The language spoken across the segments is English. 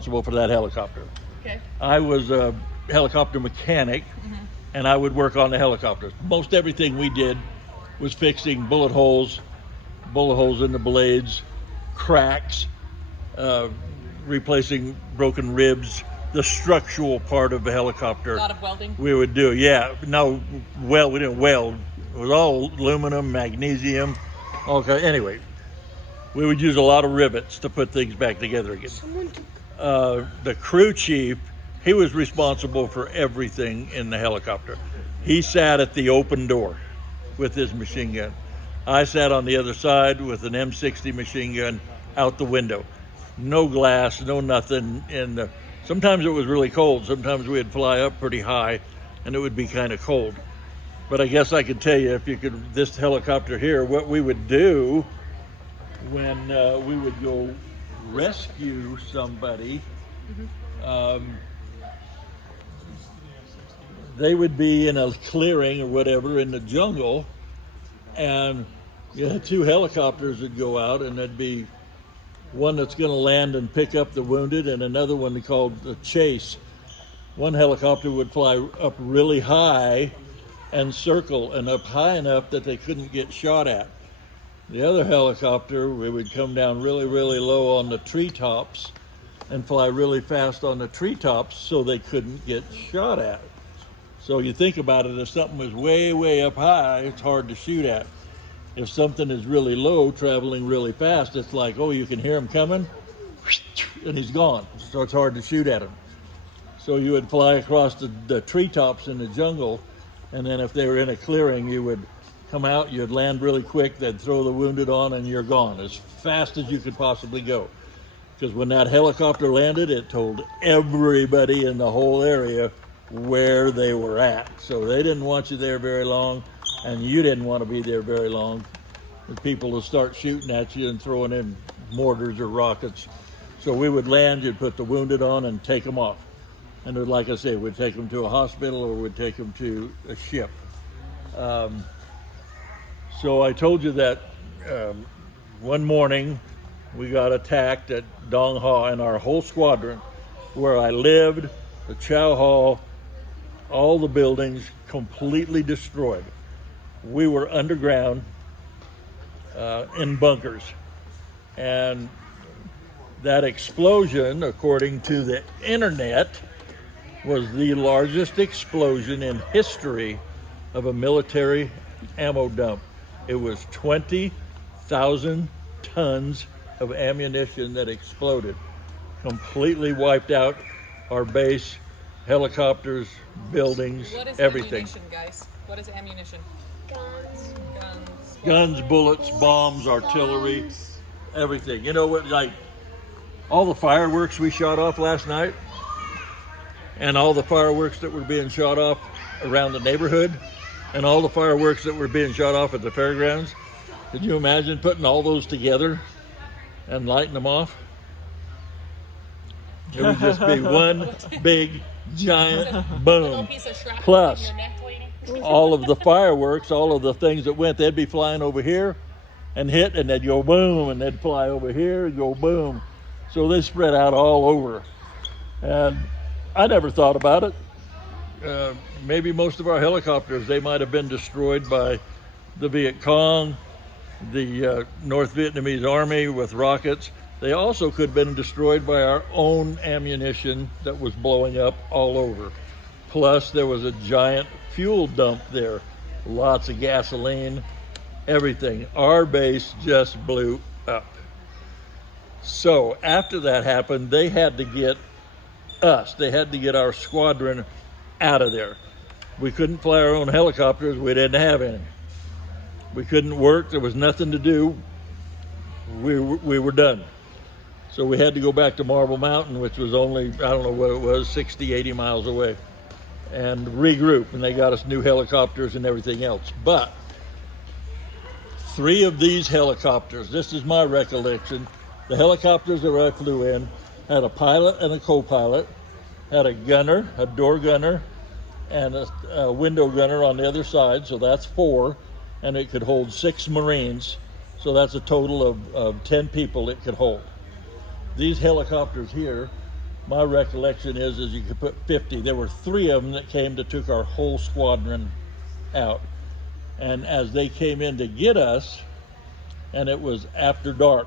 responsible for that helicopter. Okay. I was a helicopter mechanic, and I would work on the helicopters. Most everything we did was fixing bullet holes in the blades, cracks, replacing broken ribs, the structural part of the helicopter. A lot of welding. We would do, yeah. No, we didn't weld. It was all aluminum, magnesium, all kind. Anyway, we would use a lot of rivets to put things back together again. The crew chief, he was responsible for everything in the helicopter. He sat at the open door with his machine gun. I sat on the other side with an M60 machine gun out the window. No glass, no nothing. And sometimes it was really cold. Sometimes we'd fly up pretty high and it would be kind of cold. But I guess I could tell you, if you could, this helicopter here, what we would do when we would go rescue somebody. They would be in a clearing or whatever in the jungle, and two helicopters would go out, and there'd be one that's going to land and pick up the wounded, and another one called the chase. One helicopter would fly up really high and circle, and up high enough that they couldn't get shot at. The other helicopter, we would come down really, really low on the treetops and fly really fast on the treetops so they couldn't get shot at. So you think about it, if something was way, way up high, it's hard to shoot at. If something is really low, traveling really fast, it's like, oh, you can hear him coming, and he's gone. So it's hard to shoot at him. So you would fly across the treetops in the jungle, and then if they were in a clearing, you would come out, you'd land really quick, they'd throw the wounded on, and you're gone as fast as you could possibly go. Because when that helicopter landed, it told everybody in the whole area where they were at. So they didn't want you there very long, and you didn't want to be there very long. The people will start shooting at you and throwing in mortars or rockets. So we would land, you'd put the wounded on and take them off. And then, like I said, we'd take them to a hospital or we'd take them to a ship. So I told you that one morning we got attacked at Dong Ha, and our whole squadron, where I lived, the Chow Hall, all the buildings completely destroyed. We were underground in bunkers. And that explosion, according to the internet, was the largest explosion in history of a military ammo dump. It was 20,000 tons of ammunition that exploded, completely wiped out our base, helicopters, buildings, What is everything. ammunition, guys? What is ammunition? Guns. Guns, bullets, bombs, artillery, everything. You know what, like all the fireworks we shot off last night and all the fireworks that were being shot off around the neighborhood and all the fireworks that were being shot off at the fairgrounds. Could you imagine putting all those together and lighting them off? It would just be one big, giant Little boom. piece of shrapnel Plus, in your neck, lady. all of the fireworks, all of the things that went, they'd be flying over here and hit, and they'd go boom, and they'd fly over here and go boom. So they spread out all over. And I never thought about it. Maybe most of our helicopters, they might have been destroyed by the Viet Cong, the North Vietnamese Army with rockets. They also could have been destroyed by our own ammunition that was blowing up all over. Plus, there was a giant fuel dump there. Lots of gasoline, everything. Our base just blew up. So after that happened, they had to get us. They had to get our squadron out of there. We couldn't fly our own helicopters. We didn't have any. We couldn't work. There was nothing to do. We were done. So we had to go back to Marble Mountain, which was only, I don't know what it was, 60, 80 miles away, and regroup. And they got us new helicopters and everything else. But 3 of these helicopters, this is my recollection, the helicopters that I flew in had a pilot and a co-pilot, had a gunner, a door gunner, and a window gunner on the other side, so that's 4, and it could hold 6 Marines, so that's a total of 10 people it could hold. These helicopters here my recollection is you could put 50. There were 3 of them that came that took our whole squadron out. And as they came in to get us, and it was after dark,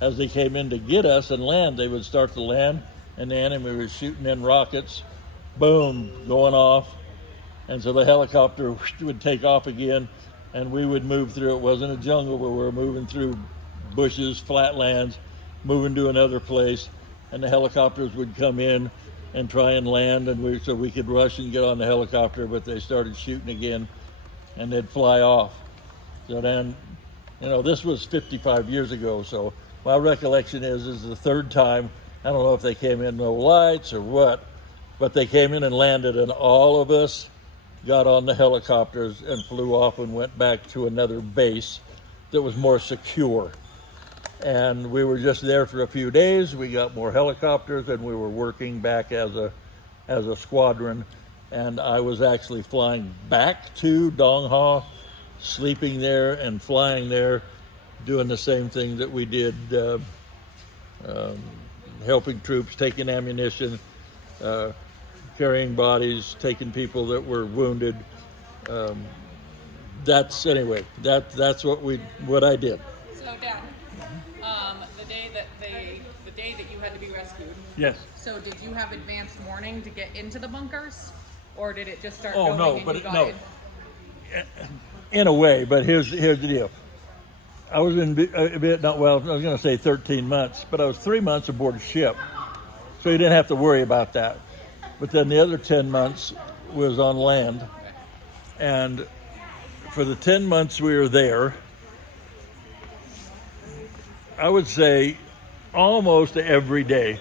as they came in to get us and land, they would start to land, and the enemy was shooting in rockets, boom, going off. And so the helicopter would take off again, and we would move through. It wasn't a jungle, but we were moving through bushes, flatlands, moving to another place, and the helicopters would come in and try and land, and so we could rush and get on the helicopter, but they started shooting again, and they'd fly off. So then, this was 55 years ago, so my recollection is the third time. I don't know if they came in no lights or what, but they came in and landed, and all of us got on the helicopters and flew off and went back to another base that was more secure. And we were just there for a few days. We got more helicopters, and we were working back as a squadron. And I was actually flying back to Dong Ha, sleeping there and flying there, doing the same thing that we did, helping troops, taking ammunition, carrying bodies, taking people that were wounded. That's what I did. So, Dad, the day that you had to be rescued. Yes. So, did you have advanced warning to get into the bunkers, or did it just start? Oh going no, and but you got no. in? In a way, but here's the deal. I was in Vietnam. Well, I was going to say 13 months, but I was 3 months aboard a ship, so you didn't have to worry about that. But then the other 10 months was on land, and for the 10 months we were there, I would say almost every day,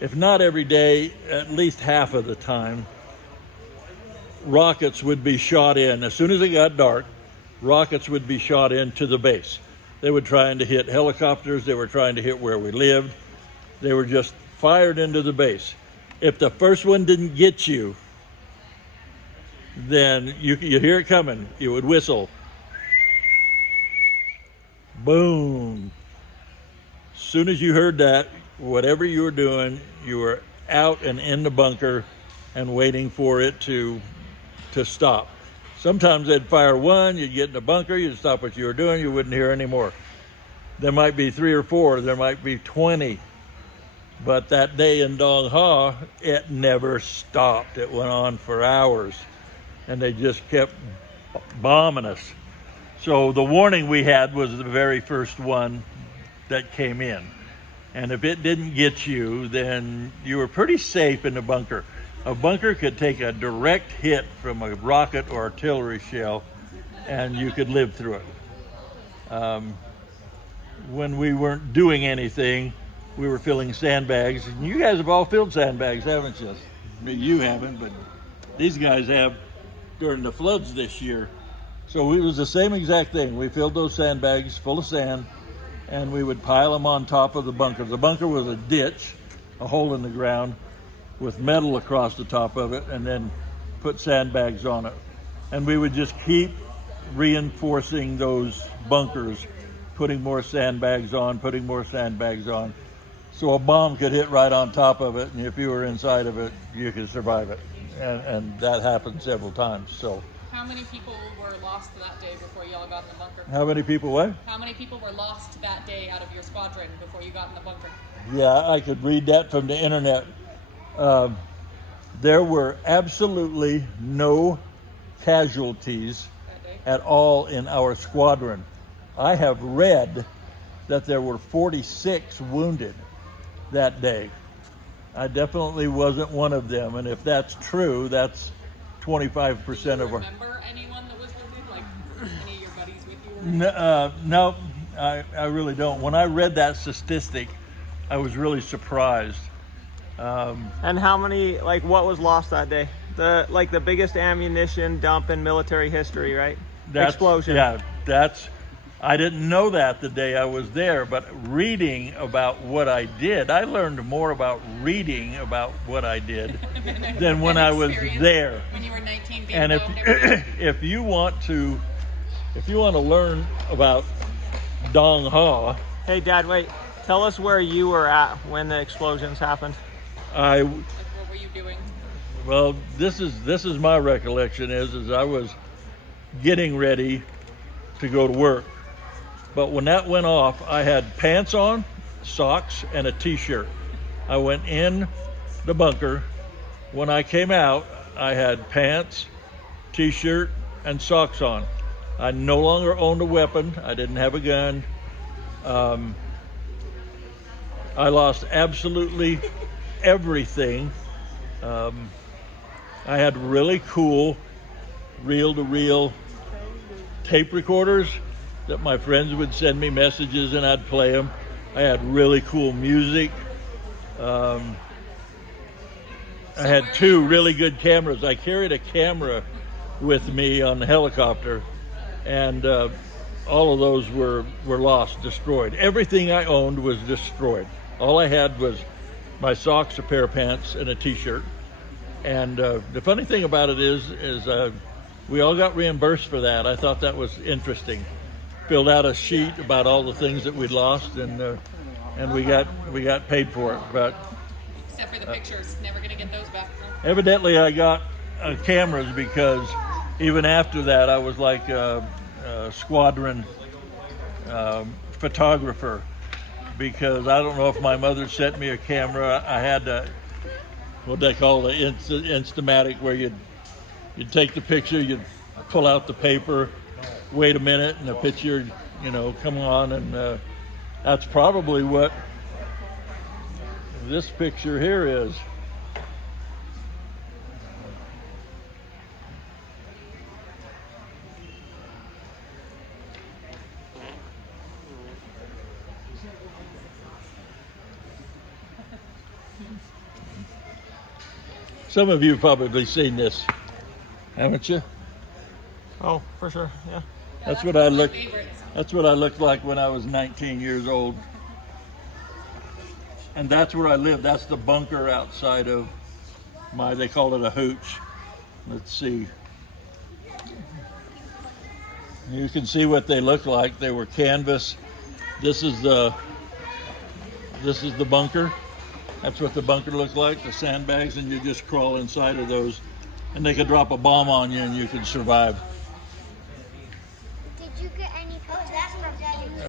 if not every day, at least half of the time, rockets would be shot in. As soon as it got dark, rockets would be shot into the base. They were trying to hit helicopters. They were trying to hit where we lived. They were just fired into the base. If the first one didn't get you, then you hear it coming. You would whistle. Boom. As soon as you heard that, whatever you were doing, you were out and in the bunker and waiting for it to stop. Sometimes they'd fire one, you'd get in the bunker, you'd stop what you were doing, you wouldn't hear any more. There might be 3 or 4, there might be 20. But that day in Dong Ha, it never stopped. It went on for hours, and they just kept bombing us. So the warning we had was the very first one that came in. And if it didn't get you, then you were pretty safe in the bunker. A bunker could take a direct hit from a rocket or artillery shell, and you could live through it. When we weren't doing anything, we were filling sandbags. And you guys have all filled sandbags, haven't you? You haven't, but these guys have during the floods this year. So it was the same exact thing. We filled those sandbags full of sand, and we would pile them on top of the bunker. The bunker was a ditch, a hole in the ground, with metal across the top of it, and then put sandbags on it. And we would just keep reinforcing those bunkers, putting more sandbags on, so a bomb could hit right on top of it, and if you were inside of it, you could survive it. And that happened several times. So How many people were lost that day before y'all got in the bunker? how many people what? How many people were lost that day out of your squadron before you got in the bunker? Yeah, I could read that from the internet. There were absolutely no casualties That day? at all in our squadron. I have read that there were 46 wounded that day. I definitely wasn't one of them, and if that's true, that's 25% Do you of our... remember anyone that was wounded? Like any of your buddies with you? No, I really don't. When I read that statistic, I was really surprised. And how many, what was lost that day? The biggest ammunition dump in military history, right? Explosion. Yeah, I didn't know that the day I was there, but reading about what I did, I learned more about reading about what I did than when I was there. When you were 19 being And if you want to learn about Dong Ha, Hey, Dad, wait. Tell us where you were at when the explosions happened. I Like, what were you doing? well, this is my recollection is I was getting ready to go to work, but when that went off, I had pants on, socks, and a t-shirt. I went in the bunker. When I came out, I had pants, t-shirt, and socks on. I no longer owned a weapon. I didn't have a gun. I lost absolutely everything. I had really cool reel-to-reel tape recorders that my friends would send me messages and I'd play them. I had really cool music. I had two really good cameras. I carried a camera with me on the helicopter, and all of those were lost, destroyed. Everything I owned was destroyed. All I had was my socks, a pair of pants, and a t-shirt. And the funny thing about it is we all got reimbursed for that. I thought that was interesting. Filled out a sheet about all the things that we'd lost, and we got paid for it. But Except for the pictures. Never gonna get those back. Huh? evidently, I got cameras because even after that, I was like a squadron photographer. Because I don't know if my mother sent me a camera. I had what they call the Instamatic, where you'd take the picture, you'd pull out the paper, wait a minute, and the picture, come on, and that's probably what this picture here is. Some of you have probably seen this, haven't you? Oh, for sure. Yeah. That's what I one of my looked. favorites. That's what I looked like when I was 19 years old. And that's where I lived. That's the bunker outside of they call it a hooch. Let's see. You can see what they look like. They were canvas. This is the bunker. That's what the bunker looked like, the sandbags, and you just crawl inside of those. And they could drop a bomb on you and you could survive.